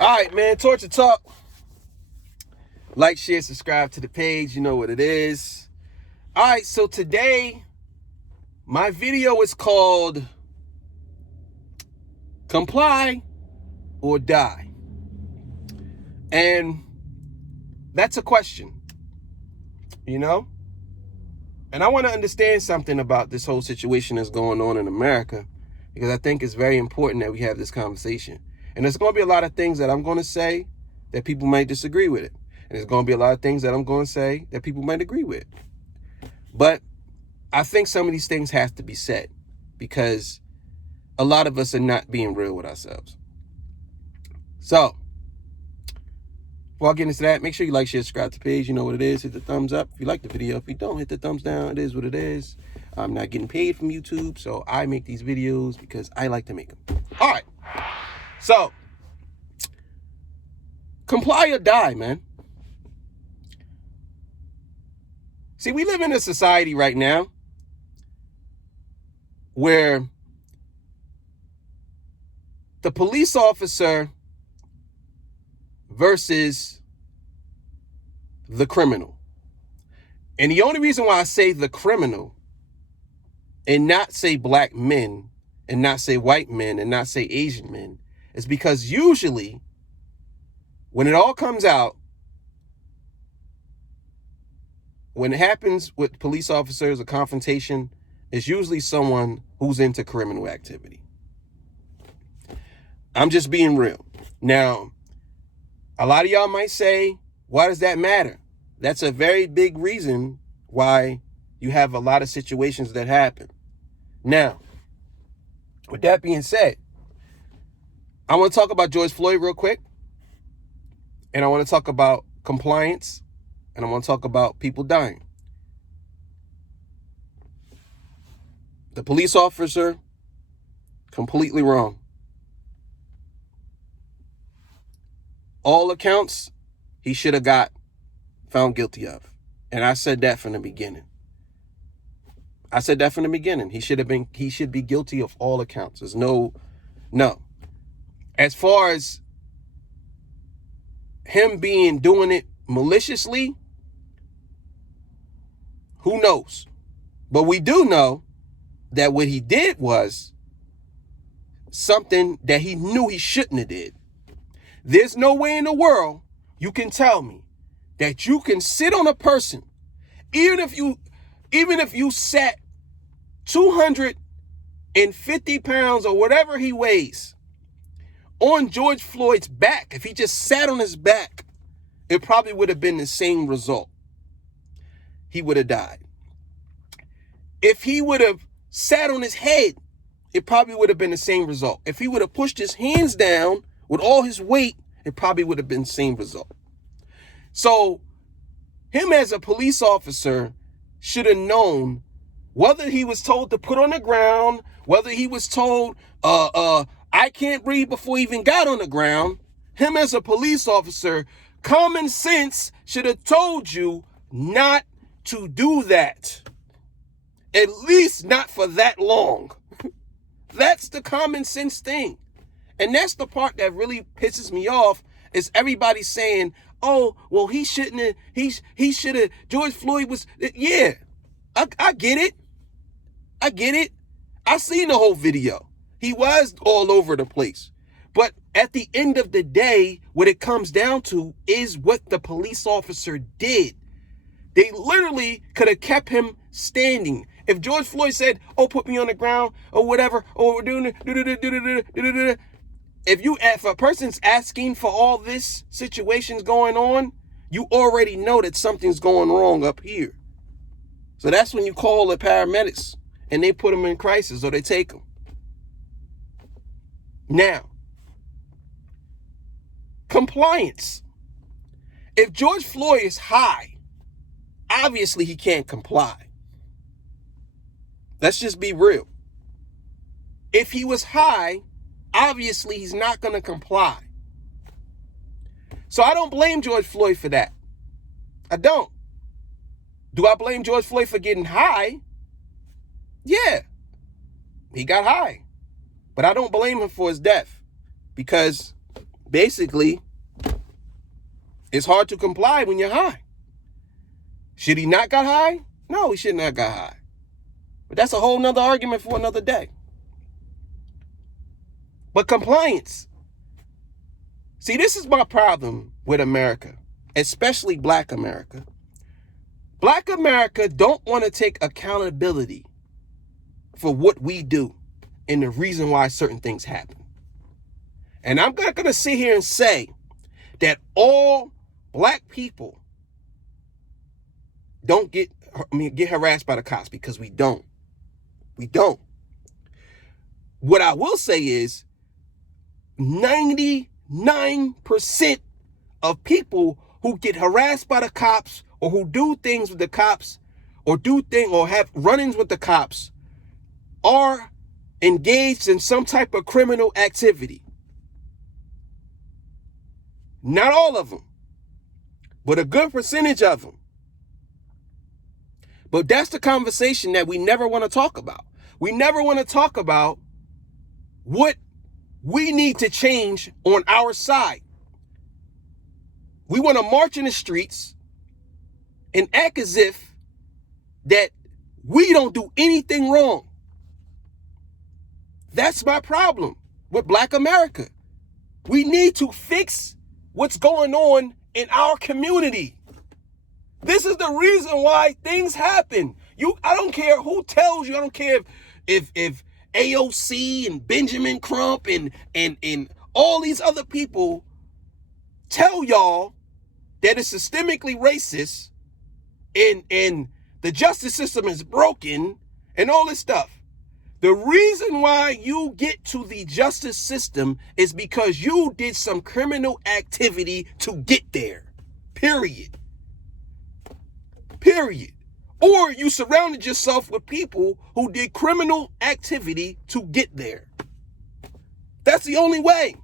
All right, man. Torture Talk. Like, share, subscribe to the page. You know what it is. All right, so today, my video is called Comply or Die. And that's a question, you know? And I want to understand something about this whole situation that's going on in America, because I think it's very important that we have this conversation. And there's going to be a lot of things that I'm going to say that people might disagree with it. And there's going to be a lot of things that I'm going to say that people might agree with. But I think some of these things have to be said because a lot of us are not being real with ourselves. So, before I get into that, make sure you like, share, subscribe to the page. You know what it is. Hit the thumbs up if you like the video. If you don't, hit the thumbs down. It is what it is. I'm not getting paid from YouTube, so I make these videos because I like to make them. All right. So, comply or die, man. See, we live in a society right now where the police officer versus the criminal. And the only reason why I say the criminal and not say black men and not say white men and not say Asian men is because usually when it all comes out, when it happens with police officers, a confrontation, it's usually someone who's into criminal activity. I'm just being real. Now, a lot of y'all might say, why does that matter? That's a very big reason why you have a lot of situations that happen. Now, with that being said, I want to talk about George Floyd real quick. And I want to talk about compliance. And I want to talk about people dying. The police officer, completely wrong. All accounts, he should have got found guilty of. And I said that from the beginning. He should be guilty of all accounts. There's no. As far as him doing it maliciously, who knows? But we do know that what he did was something that he knew he shouldn't have did. There's no way in the world you can tell me that you can sit on a person, even if you sat 250 pounds or whatever he weighs on George Floyd's back. If he just sat on his back, it probably would have been the same result. He would have died. If he would have sat on his head, it probably would have been the same result. If he would have pushed his hands down with all his weight, it probably would have been the same result. So him as a police officer should have known, whether he was told to put on the ground, whether he was told, I can't breathe before he even got on the ground. Him as a police officer, common sense should have told you not to do that. At least not for that long. That's the common sense thing. And that's the part that really pisses me off, is everybody saying, oh, well, he shouldn't have, he should have, George Floyd was, yeah, I get it. I seen the whole video. He was all over the place. But at the end of the day, what it comes down to is what the police officer did. They literally could have kept him standing. If George Floyd said, oh, put me on the ground or whatever, or we're doing it, if a person's asking for all this situations going on, you already know that something's going wrong up here. So that's when you call the paramedics and they put them in crisis or they take them. Now, compliance. If George Floyd is high, obviously he can't comply. Let's just be real. If he was high, obviously he's not going to comply. So I don't blame George Floyd for that. I don't. Do I blame George Floyd for getting high? Yeah, he got high. But I don't blame him for his death, because basically, it's hard to comply when you're high. Should he not got high? No, he should not got high. But that's a whole nother argument for another day. But compliance. See, this is my problem with America, especially Black America. Black America don't want to take accountability for what we do and the reason why certain things happen. And I'm not going to sit here and say that all Black people don't get harassed by the cops, because we don't. We don't. What I will say is 99% of people who get harassed by the cops or who do things with the cops or have run-ins with the cops are engaged in some type of criminal activity. Not all of them, but a good percentage of them. But that's the conversation that we never want to talk about. We never want to talk about what we need to change on our side. We want to march in the streets and act as if that we don't do anything wrong. That's my problem with Black America. We need to fix what's going on in our community. This is the reason why things happen. I don't care who tells you. I don't care if AOC and Benjamin Crump and all these other people tell y'all that it's systemically racist and the justice system is broken and all this stuff. The reason why you get to the justice system is because you did some criminal activity to get there. Period. Or you surrounded yourself with people who did criminal activity to get there. That's the only way.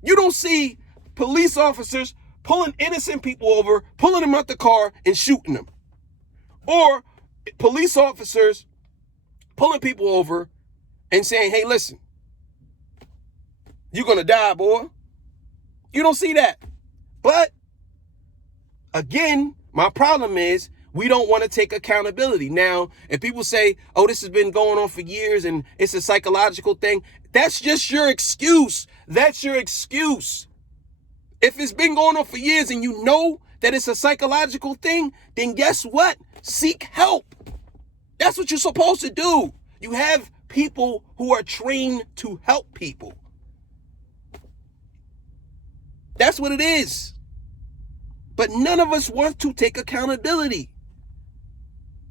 You don't see police officers pulling innocent people over, pulling them out the car and shooting them. Or police officers pulling people over and saying, hey, listen, you're going to die, boy. You don't see that. But again, my problem is we don't want to take accountability. Now, if people say, oh, this has been going on for years and it's a psychological thing, that's just your excuse. That's your excuse. If it's been going on for years and you know that it's a psychological thing, then guess what? Seek help. That's what you're supposed to do. You have people who are trained to help people. That's what it is. But none of us want to take accountability.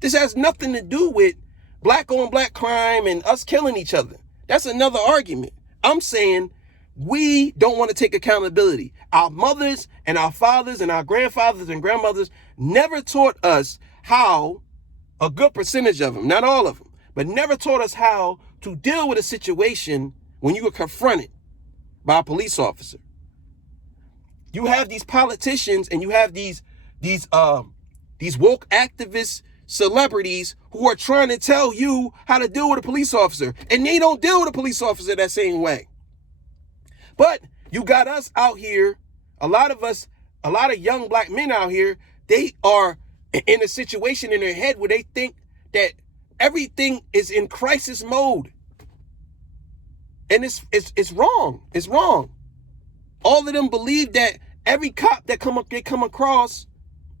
This has nothing to do with black on black crime and us killing each other. That's another argument. I'm saying we don't want to take accountability. Our mothers and our fathers and our grandfathers and grandmothers never taught us how, a good percentage of them, not all of them, but never taught us how to deal with a situation when you were confronted by a police officer. You have these politicians and you have these woke activist celebrities who are trying to tell you how to deal with a police officer, and they don't deal with a police officer that same way. But you got us out here, a lot of young black men out here, they are in a situation in their head where they think that everything is in crisis mode. And it's wrong. It's wrong. All of them believe that every cop that they come across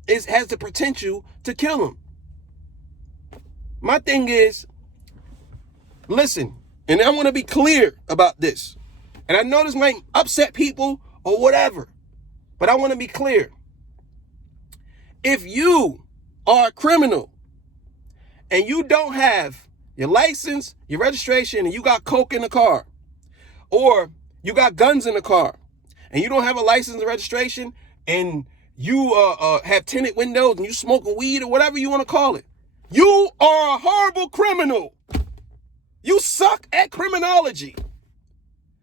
has the potential to kill them. My thing is, listen, and I want to be clear about this. And I know this might upset people or whatever, but I want to be clear. If you are a criminal and you don't have your license, your registration, and you got coke in the car, or you got guns in the car, and you don't have a license and registration, and you have tinted windows, and you smoking weed or whatever you want to call it, you are a horrible criminal. You suck at criminology.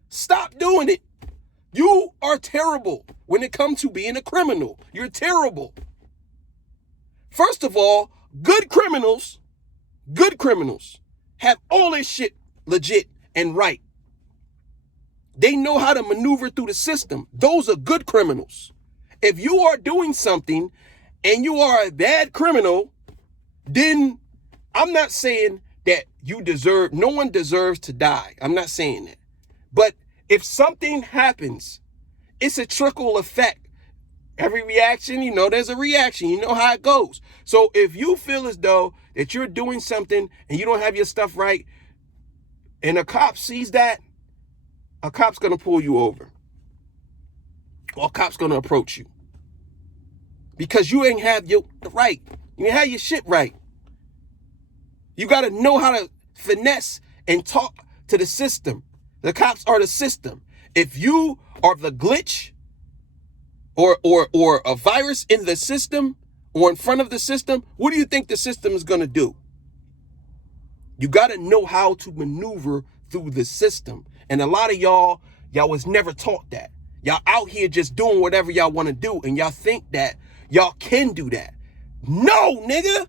Stop doing it. You are terrible when it comes to being a criminal. You're terrible. First of all, good criminals have all this shit legit and right. They know how to maneuver through the system. Those are good criminals. If you are doing something and you are a bad criminal, then I'm not saying that no one deserves to die. I'm not saying that. But if something happens, it's a trickle effect. Every reaction, there's a reaction. You know how it goes. So if you feel as though that you're doing something and you don't have your stuff right, and a cop sees that, a cop's going to pull you over. Or a cop's going to approach you. Because you ain't have your right. You ain't have your shit right. You got to know how to finesse and talk to the system. The cops are the system. If you are the glitch or a virus in the system or in front of the system, what do you think the system is going to do? You got to know how to maneuver through the system. And a lot of y'all was never taught that. Y'all out here just doing whatever y'all want to do. And y'all think that y'all can do that. No, nigga.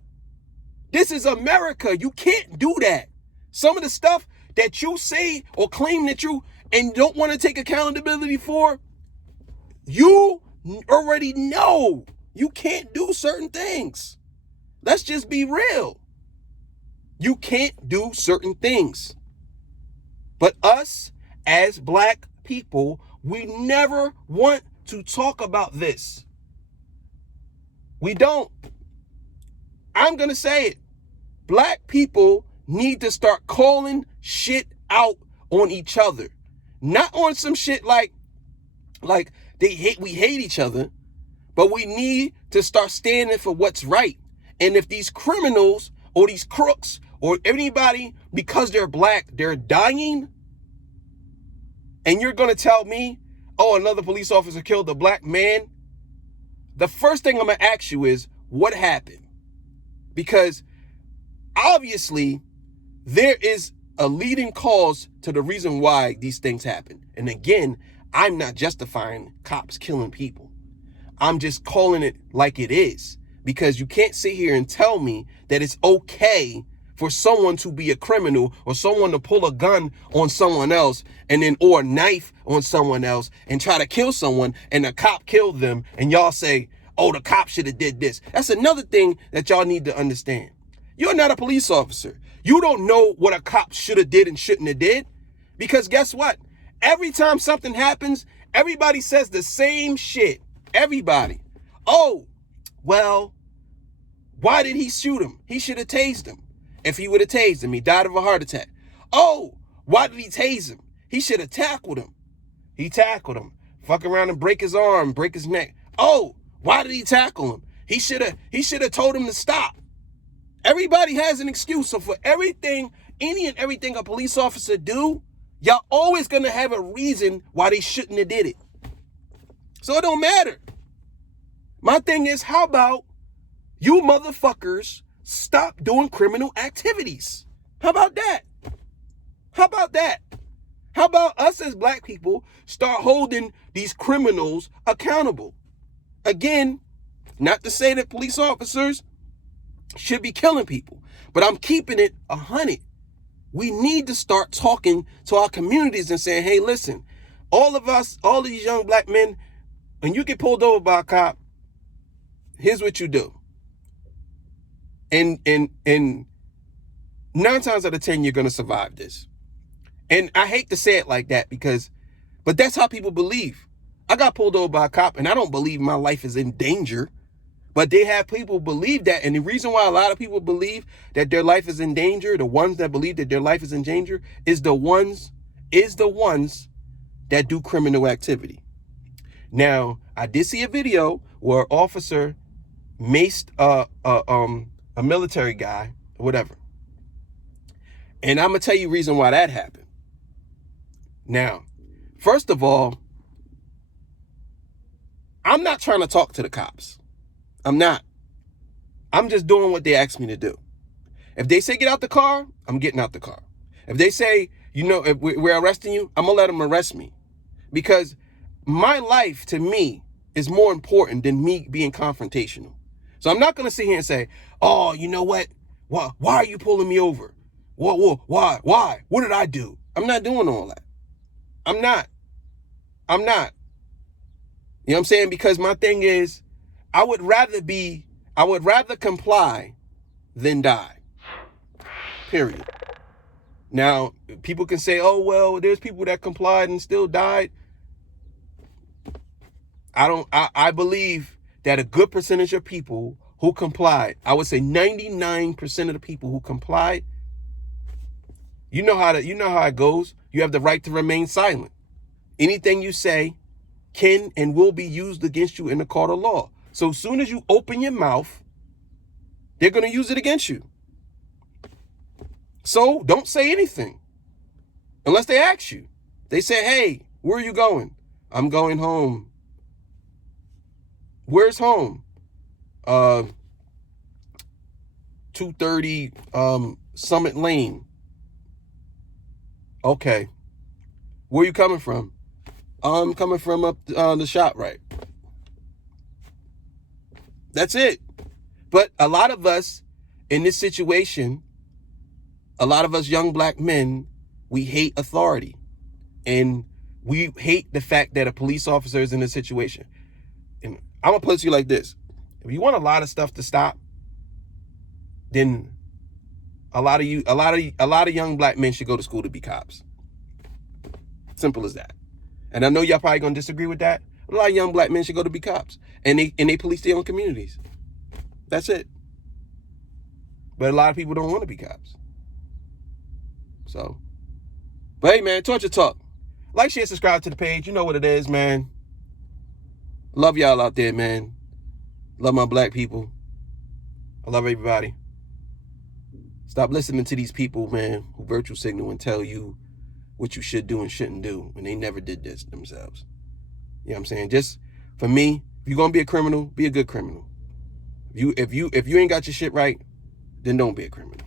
This is America. You can't do that. Some of the stuff that you say or claim that you and don't want to take accountability for, you already know you can't do certain things. Let's just be real. You can't do certain things. But us as black people, we never want to talk about this. We don't. I'm going to say it. Black people need to start calling shit out on each other. Not on some shit like we hate each other, but we need to start standing for what's right. And if these criminals or these crooks or anybody, because they're black, they're dying, and you're going to tell me, oh, another police officer killed a black man, the first thing I'm going to ask you is, what happened? Because obviously there is a leading cause to the reason why these things happen. And again, I'm not justifying cops killing people. I'm just calling it like it is, because you can't sit here and tell me that it's okay for someone to be a criminal or someone to pull a gun on someone else or a knife on someone else and try to kill someone and the cop killed them and y'all say, oh, the cop should have did this. That's another thing that y'all need to understand. You're not a police officer. You don't know what a cop should have did and shouldn't have did, because guess what? Every time something happens, everybody says the same shit. Everybody. Oh, well, why did he shoot him? He should have tased him. If he would have tased him, he died of a heart attack. Oh, why did he tase him? He should have tackled him. He tackled him. Fuck around and break his arm, break his neck. Oh, why did he tackle him? He should have told him to stop. Everybody has an excuse. So for everything, any and everything a police officer do, y'all always gonna have a reason why they shouldn't have did it. So it don't matter. My thing is, how about you motherfuckers stop doing criminal activities? How about that? How about that? How about us as black people start holding these criminals accountable? Again, not to say that police officers should be killing people, but I'm keeping it 100. We need to start talking to our communities and saying, hey, listen, all of us, all these young black men, when you get pulled over by a cop, here's what you do. And 9 times out of 10, you're going to survive this. And I hate to say it like that but that's how people believe. I got pulled over by a cop and I don't believe my life is in danger, but they have people believe that. And the reason why a lot of people believe that their life is in danger, the ones that believe that their life is in danger is the ones that do criminal activity. Now, I did see a video where an officer maced a military guy, or whatever. And I'm going to tell you the reason why that happened. Now, first of all, I'm not trying to talk to the cops. I'm not. I'm just doing what they asked me to do. If they say get out the car, I'm getting out the car. If they say, if we're arresting you, I'm going to let them arrest me. Because my life, to me, is more important than me being confrontational. So I'm not going to sit here and say, oh, you know what? Why are you pulling me over? Why? What did I do? I'm not doing all that. I'm not. I'm not. You know what I'm saying? Because my thing is, I would rather comply than die. Period. Now, people can say, oh, well, there's people that complied and still died. I believe that a good percentage of people who complied, I would say 99% of the people who complied, you know how it goes. You have the right to remain silent. Anything you say can and will be used against you in the court of law. So as soon as you open your mouth, they're going to use it against you. So don't say anything unless they ask you. They say, hey, where are you going? I'm going home. Where's home? 230 Summit Lane. Okay. Where you coming from? I'm coming from up the ShopRite. That's it. But a lot of us in this situation, a lot of us young black men, we hate authority. And we hate the fact that a police officer is in this situation. And I'm going to put it to you like this. If you want a lot of stuff to stop, then a lot of young black men should go to school to be cops. Simple as that. And I know y'all probably going to disagree with that. But a lot of young black men should go to be cops. And they police their own communities. That's it. But a lot of people don't want to be cops. So, but hey, man, Torture Talk. Like, share, subscribe to the page. You know what it is, man. Love y'all out there, man. Love my black people. I love everybody. Stop listening to these people, man, who virtue signal and tell you what you should do and shouldn't do when they never did this themselves. You know what I'm saying? Just for me, if you're gonna be a criminal, be a good criminal. If you ain't got your shit right, then don't be a criminal.